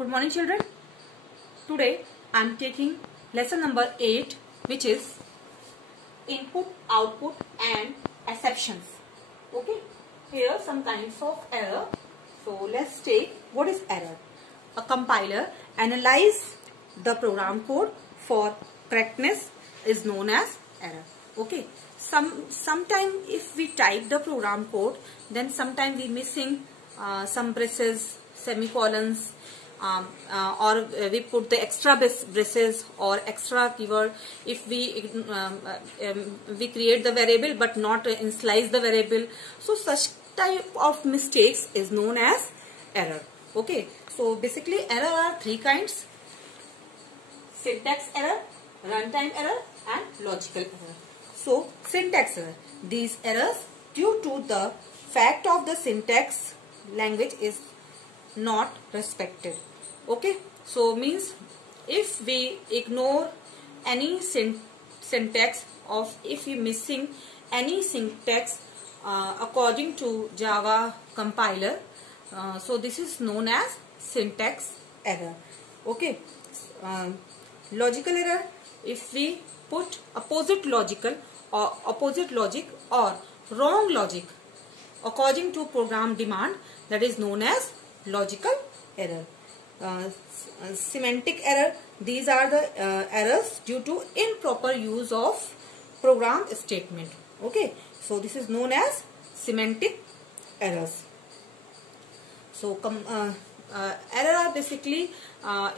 Good morning, children. Today I am taking lesson number 8, which is input, output and exceptions. Okay, here are some kinds of error. So let's take what is error. A compiler analyze the program code for correctness is known as error. Okay, sometime if we type the program code, then sometime we missing some braces, semicolons, or we put the extra braces or extra keyword. If we create the variable but not initialize the variable, so such type of mistakes is known as error. Okay, so basically error are three kinds: syntax error, runtime error and logical error. So syntax error, these errors due to the fact of the syntax language is not respected. Okay, so means if we ignore any syntax, of if we missing any syntax according to Java compiler, so this is known as syntax error. Okay, logical error, if we put opposite logic or wrong logic according to program demand, that is known as logical error. Semantic error, these are the errors due to improper use of program statement. Okay, so this is known as semantic errors. So error are basically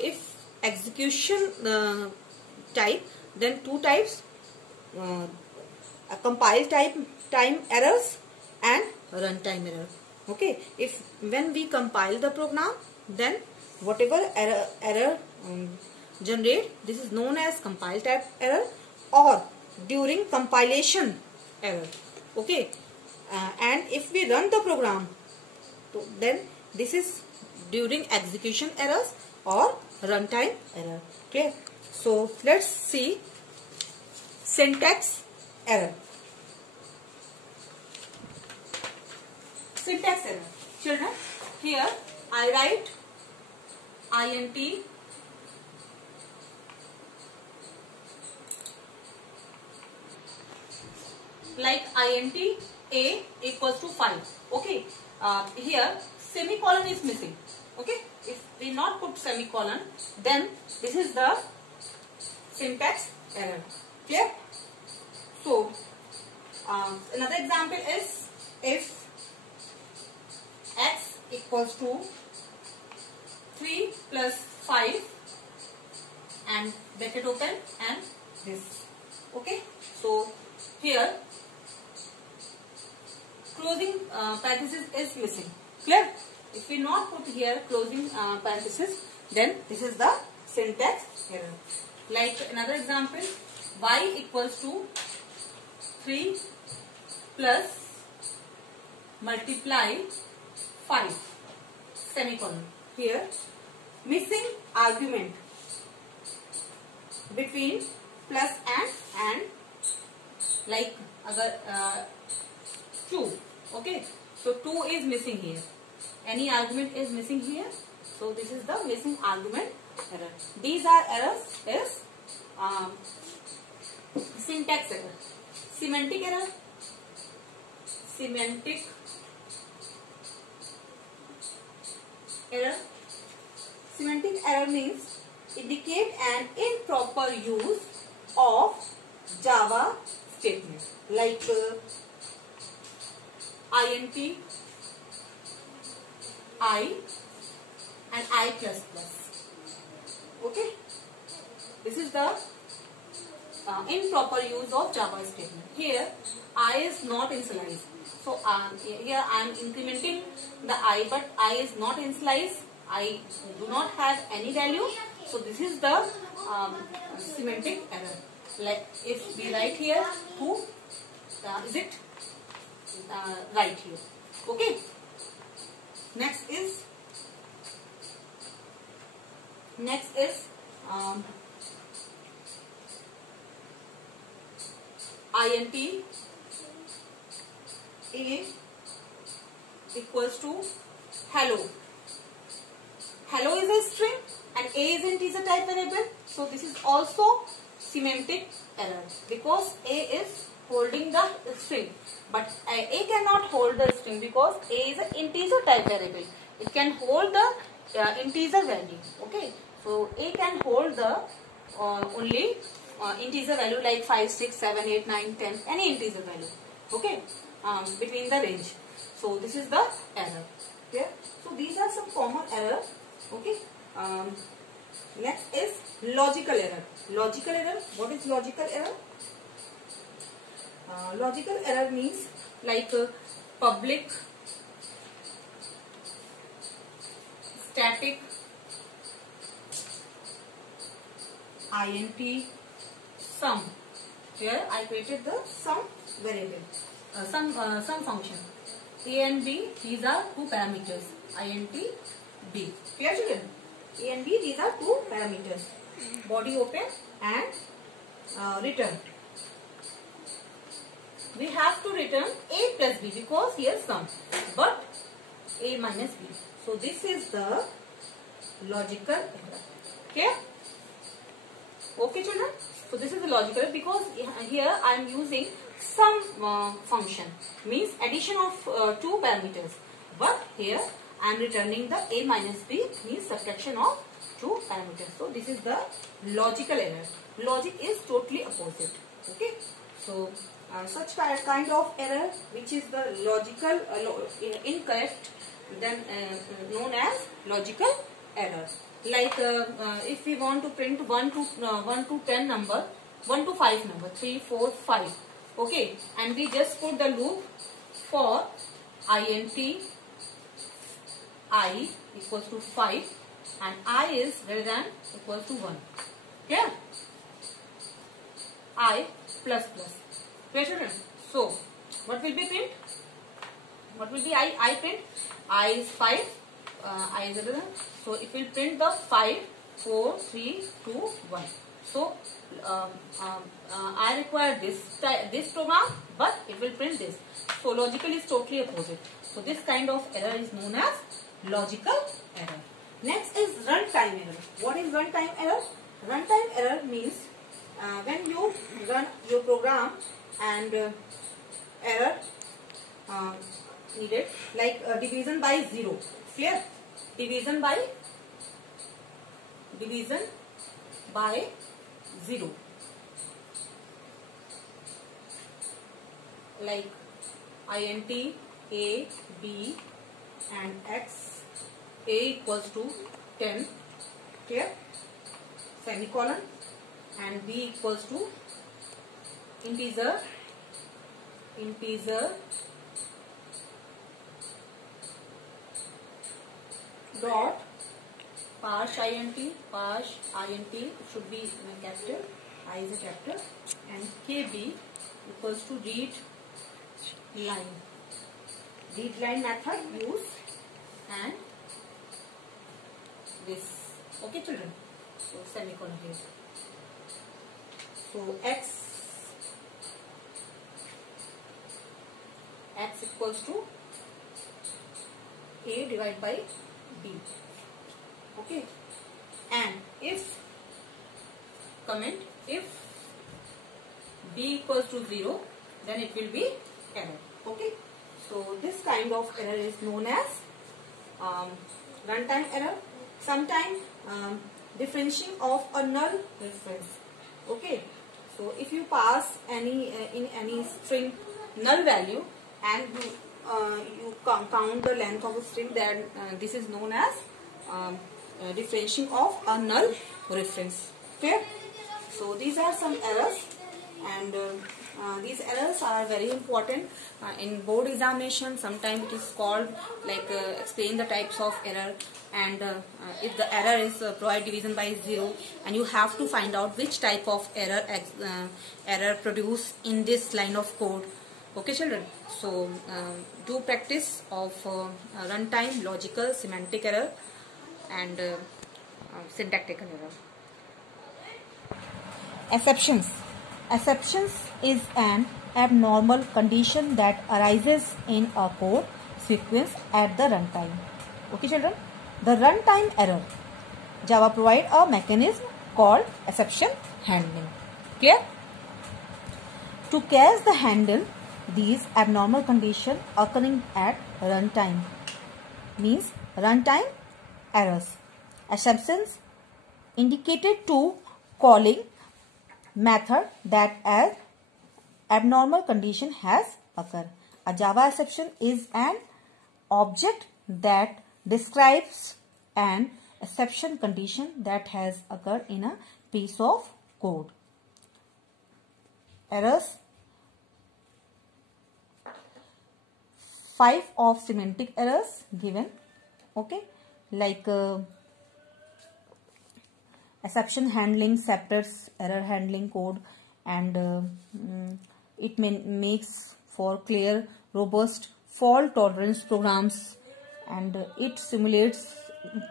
if execution type, then two types: a compile time errors and runtime error. Okay, if when we compile the program, then whatever error generate, this is known as compile type error or during compilation error. Okay, and if we run the program, so then this is during execution errors or runtime error. Okay, so let's see syntax error. Syntax error, children, here I write int like int a equals to 5. Okay, here semicolon is missing. Okay, if we not put semicolon, then this is the syntax error. Clear? So another example is if x equals to 3 plus 5 and bracket open and this. Okay, so here closing parenthesis is missing. Clear? If we not put here closing parenthesis, then this is the syntax error. Like another example, y equals to 3 plus multiply 5 semicolon. Here missing argument between plus and like agar 2. Okay, so 2 is missing here, any argument is missing here, so this is the missing argument error. These are errors is syntax error. Semantic error, semantic error. Semantic error means indicate an improper use of Java statement like int I and I++. Okay, this is the improper use of Java statement. Here I is not initialized, so here I am incrementing the I, but I is not initialized, I do not have any value, so this is the semantic error. Like if we write here, who is it right here. Okay, next is int a equals to hello. Hello is a string A is integer type variable, so this is also semantic error because A is holding the string, but A cannot hold the string because A is an integer type variable. It can hold the integer value. Okay, so A can hold the only integer value like 5, 6, 7, 8, 9, 10, any integer value. Okay, between the range. So this is the error. Yeah. So these are some common errors. Okay. Next is logical error. Logical error. What is logical error? Logical error means like public, static, int, sum. Here I created the sum variable, sum function. A and B, these are two parameters. Int, B. Clear, children? A and B, these are two parameters. Body open and return. We have to return A plus B because here sum, but A minus B. So this is the logical error. Okay? Okay, children? So this is the logical because here I am using sum function, means addition of two parameters, but here I am returning the A minus B, means subtraction of two parameters. So this is the logical error. Logic is totally opposite. Okay? So such kind of error which is the logical incorrect, then known as logical error. Like if we want to print 1 to 10 number, 1 to 5 number, 3, 4, 5. Okay, and we just put the loop for int I equals to 5 and I is greater than equals to 1. Clear? I plus plus. Clear, children? So what will be print? What will be I print? I is 5. I is greater than. So it will print the 5, 4, 3, 2, 1. So I require this program, but it will print this. So logical is totally opposite. So this kind of error is known as logical error. Next is runtime error. What is runtime error? Runtime error means when you run your program and error needed, like division by 0. Clear? Division by 0. Like int a, b and x, a equals to 10. Clear? Semicolon, and b equals to integer dot parse int should be in a capital, I is a capital, and kb equals to read line method use and this. Okay, children? So semicolon here. So x equals to a divided by b. Okay, and if b equals to 0, then it will be error. Okay, so this kind of error is known as runtime error. Sometimes differentiation of a null reference. Okay, so if you pass in any string null value and you count the length of a string, then this is known as differentiation of a null reference. Okay, so these are some errors, and these errors are very important in board examination. Sometimes it is called like explain the types of error, and if the error is provide division by 0, and you have to find out which type of error produced in this line of code. Okay, children? So do practice of runtime, logical, semantic error, and syntactical error. Exceptions. Exceptions is an abnormal condition that arises in a code sequence at the runtime. Okay, children? The runtime error. Java provide a mechanism called exception handling. Clear? To catch the handle these abnormal conditions occurring at runtime, means runtime errors. Exceptions indicated to calling method that an abnormal condition has occurred. A Java exception is an object that describes an exception condition that has occurred in a piece of code. Errors: 5 of semantic errors given, okay, like exception handling separates error handling code, and it makes for clear, robust, fault tolerance programs, and it simulates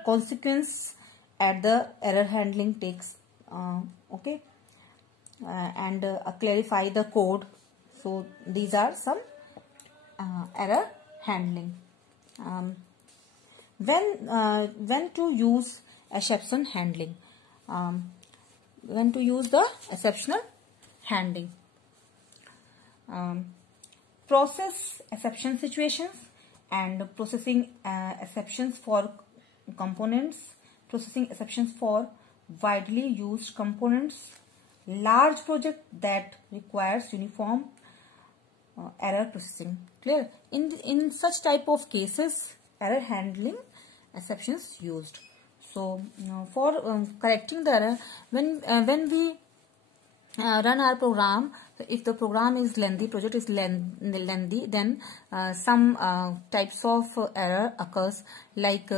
consequence at the error handling takes, okay, and clarify the code. So these are some error handling. When to use exception handling? When to use the exceptional handling? Process exception situations and processing exceptions for components, processing exceptions for widely used components, large project that requires uniform error processing. Clear? In such type of cases, error handling exceptions used. So for correcting the error, when we run our program, if the program is lengthy, project is lengthy, then some types of error occurs, like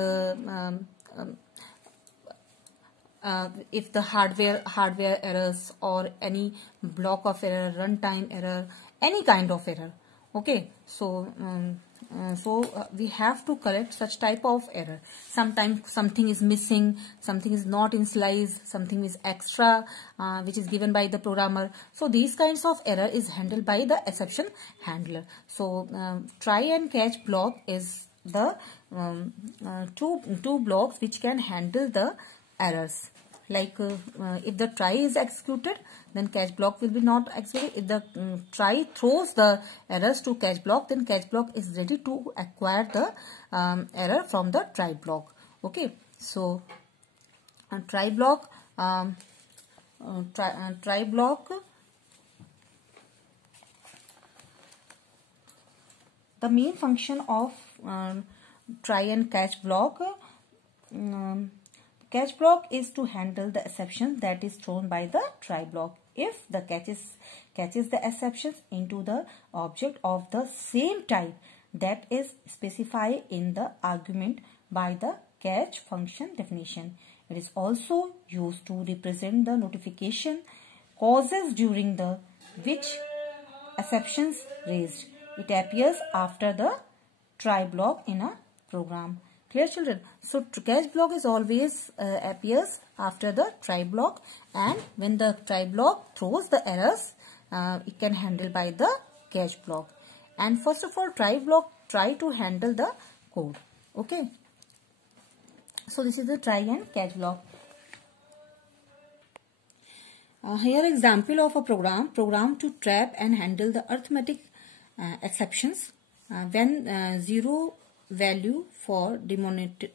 if the hardware errors, or any block of error, runtime error, any kind of error. Okay, so we have to correct such type of error. Sometimes something is missing, something is not in slice, something is extra which is given by the programmer. So these kinds of error is handled by the exception handler. So try and catch block is the two blocks which can handle the errors. Like if the try is executed, then catch block will be not executed. If the try throws the errors to catch block, then catch block is ready to acquire the error from the try block. Okay, so try block, try block. The main function of try and catch block. Catch block is to handle the exception that is thrown by the try block. If the catches the exceptions into the object of the same type that is specified in the argument by the catch function definition. It is also used to represent the notification causes during the which exceptions raised. It appears after the try block in a program. Clear, children? So catch block is always appears after the try block, and when the try block throws the errors, it can handle by the catch block. And first of all, try block try to handle the code. Okay. So this is the try and catch block. Here example of a program to trap and handle the arithmetic exceptions when zero value for denominator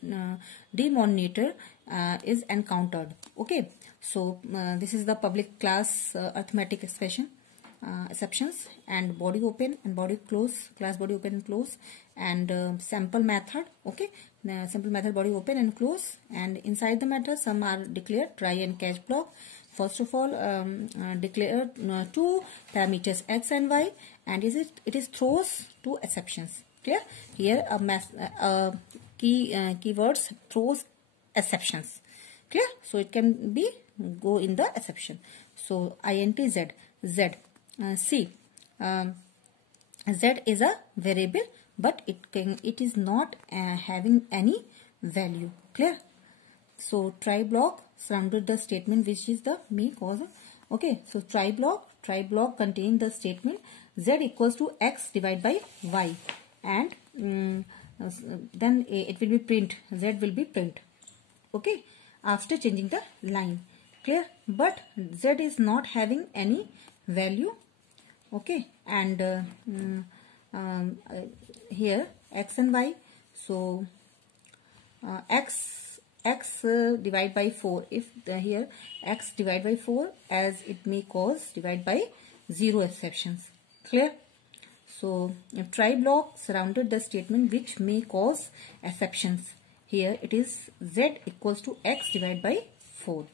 is encountered. Okay, so this is the public class arithmetic exceptions, and body open and body close, class body open and close, and sample method. Okay, sample method body open and close, and inside the method some are declared try and catch block. First of all, declare two parameters x and y, and it is throws two exceptions. Clear? Here keywords throws exceptions. Clear? So it can be go in the exception. So int z see z is a variable, but it is not having any value. Clear? So try block surrounded the statement which is the main cause. Okay, so try block contain the statement z equals to x divided by y, and then it will be print, z will be print. Okay, after changing the line. Clear? But z is not having any value. Okay, and here x and y. So x divide by 4. If here x divide by 4, as it may cause divide by 0 exceptions. Clear? So if try block surrounded the statement which may cause exceptions. Here it is z equals to x divided by 4,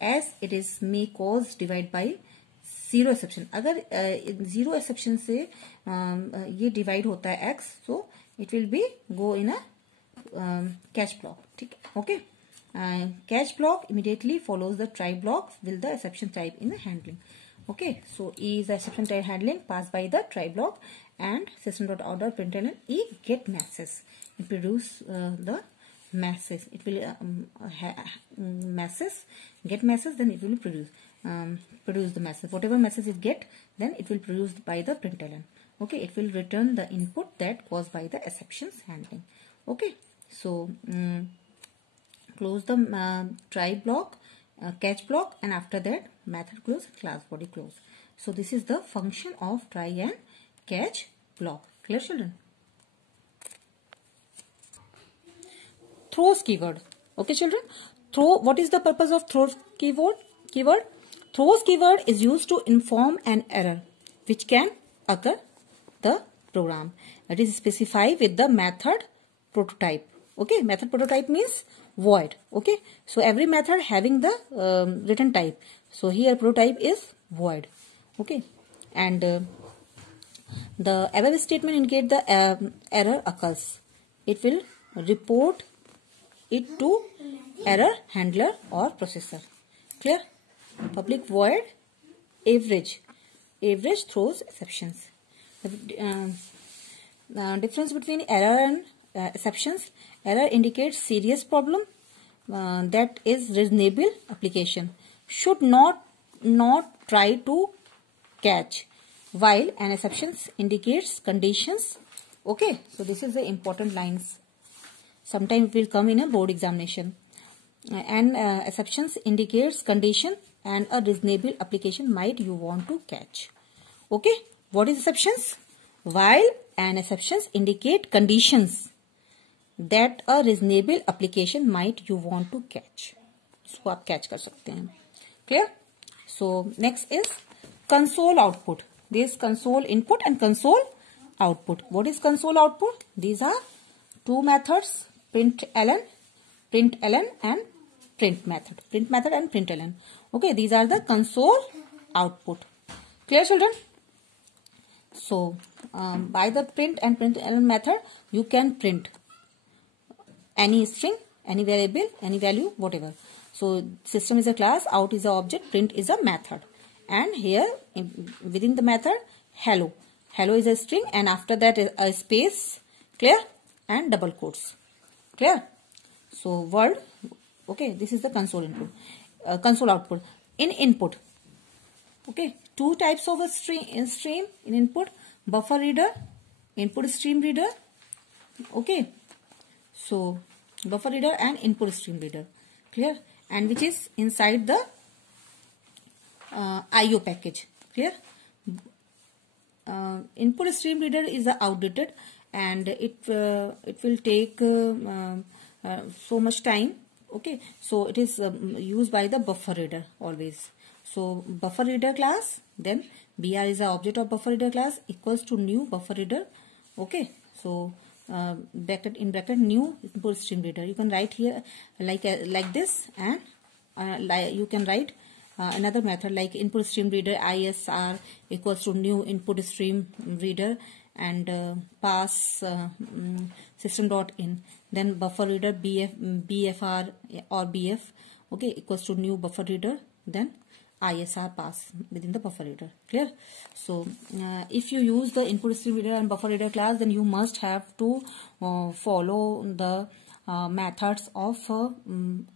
as it is may cause divide by 0 exception. अगर 0 exception से ये divide होता है x, so it will be go in a catch block. ठीक है? Okay. Catch block immediately follows the try block with the exception type in the handling. Okay, so E is the exception type handling passed by the try block, and system.out println E get masses. It produce the masses. It will masses, get masses, then it will produce the masses. Whatever masses it get, then it will produce by the println. Okay, it will return the input that caused by the exceptions handling. Okay, so close the try block, catch block, and after that method close, class body close. So this is the function of try and catch block. Clear, children? Throws keyword. Okay, children. Throw. What is the purpose of throws keyword? Throws keyword is used to inform an error which can occur the program. It is specified with the method prototype. Okay, method prototype means void. Okay, so every method having the written type. So here prototype is void. Okay, and the above statement indicate the error occurs. It will report it to error handler or processor. Clear? Public void average throws exceptions. Difference between error and exceptions. Error indicates serious problem that is reasonable application should not try to catch, while an exceptions indicates conditions. Okay, so this is the important lines. Sometimes it will come in a board examination. And exceptions indicates condition and a reasonable application might you want to catch. Okay, what is exceptions? While an exceptions indicate conditions that a reasonable application might you want to catch. So आप catch कर सकते हैं. Clear? So next is console output. There is console input and console output. What is console output? These are two methods, println and print method. Print method and println. Okay, these are the console output. Clear, children? So by the print and println method, you can print any string, any variable, any value, whatever. So system is a class, out is a object, print is a method, and here within the method hello is a string, and after that is a space. Clear? And double quotes. Clear? So word. Okay, this is the console input, console output. In input, okay, two types of a stream in input: buffer reader, input stream reader. Okay, so buffer reader and input stream reader. Clear? And which is inside the IO package. Clear? Input stream reader is outdated, and it will take so much time. Okay, so it is used by the buffer reader always. So buffer reader class, then BR is the object of buffer reader class, equals to new buffer reader. Okay, so bracket in bracket new input stream reader. You can write here like this, and you can write another method like input stream reader ISR equals to new input stream reader, and pass system.in. Then buffer reader BFR or BF, okay, equals to new buffer reader, then ISR pass within the buffer reader. Clear? So if you use the input stream reader and buffer reader class, then you must have to follow the methods of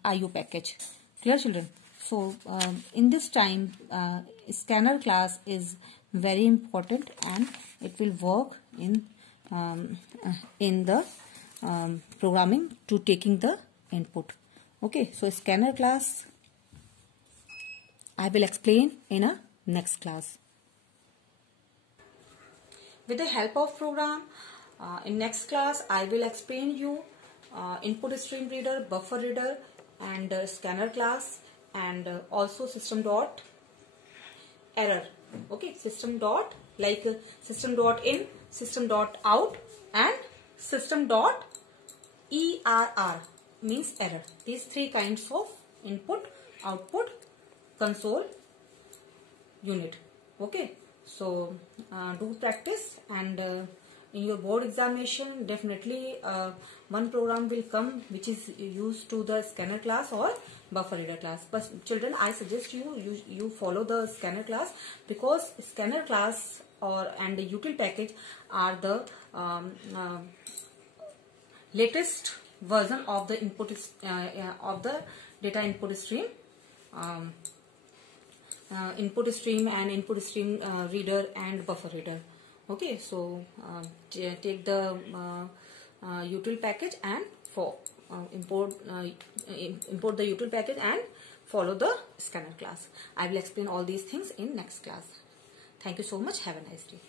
IO package. Clear, children? So in this time, scanner class is very important, and it will work in the programming to taking the input. Okay, so scanner class I will explain in a next class. With the help of program, in next class I will explain you input stream reader, buffer reader, and scanner class, and also system dot error. Okay, system dot like system dot in, system dot out, and system dot ERR means error. These three kinds of input, output, console unit. Okay, so do practice, and in your board examination definitely one program will come which is used to the scanner class or buffer reader class. But children, I suggest you follow the scanner class, because scanner class and the util package are the latest version of the input of the data input stream. Input stream and input stream reader and buffer reader. Okay, so take the util package and import the util package and follow the scanner class. I will explain all these things in next class. Thank you so much. Have a nice day.